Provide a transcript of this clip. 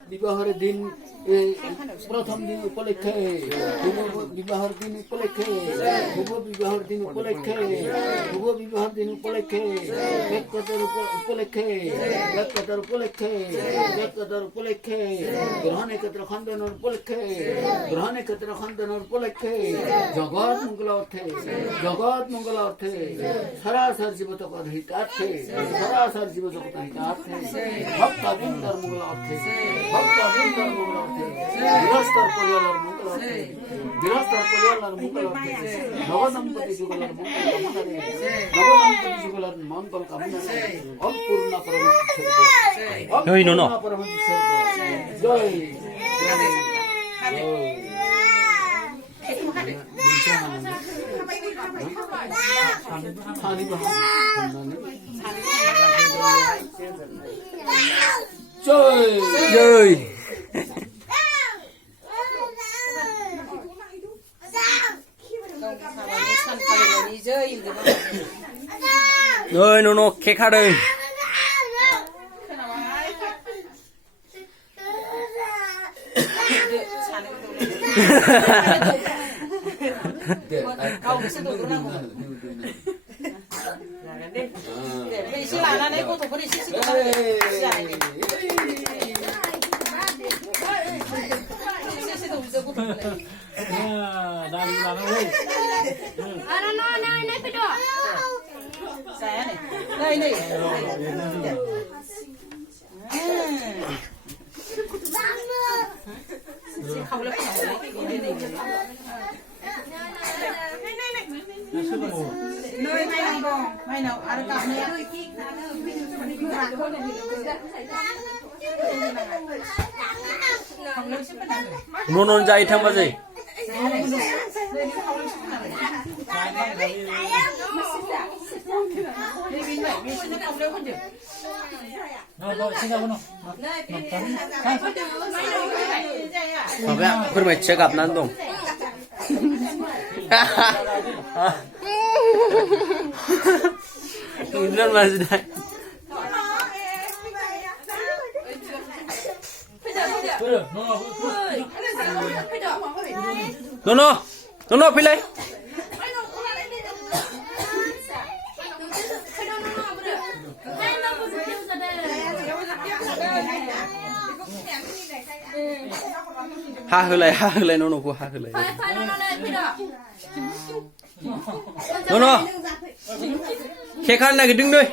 বিবাহের দিন প্রথম দিন উপলক্ষে বিবাহের দিন উপলক্ষে শুভ বিবাহের দিন উপলক্ষে শুভ বিবাহের দিন উপলক্ষে ব্যক্তিগতের উপলক্ষে ব্যক্তিগতের উপলক্ষে ব্যক্তিগতের উপলক্ষে গ্রহণের ক্ষেত্রে খণ্ডনের উপলক্ষে গ্রহণের ক্ষেত্রে খণ্ডনের উপলক্ষে জগৎ মঙ্গল অর্থে জগৎ মঙ্গল অর্থে সরাসর জীবজগৎ হিতার্থে সরাসর জীবজগৎ হিতার্থে ভক্তবৃন্দর মঙ্গল অর্থে ভক্তবৃন্দর মঙ্গল অর্থে গৃহস্থর পরিবারের মঙ্গল অর্থে গৃহস্থর পরিবারের মঙ্গল অর্থে নবদম্পতি যুগলের মঙ্গল কামনারে নবদম্পতি যুগলের মঙ্গল কামনারে অপূর্ণ পরমেশ্বর অপূর্ণ পরমেশ্বর জয় জয় জয় জয় Rồi nó khé khá đây. Đây này. Không lấy nơi mai nào bò mai nào ăn cặp này Nó nó dậy thăm bao gì? Không phải chưa gặp nan đồng. Rất là gì đây? No, phi lấy. Ha hơi lại nó của ha hơi lại. No. Khé khăn này cái đứng đây.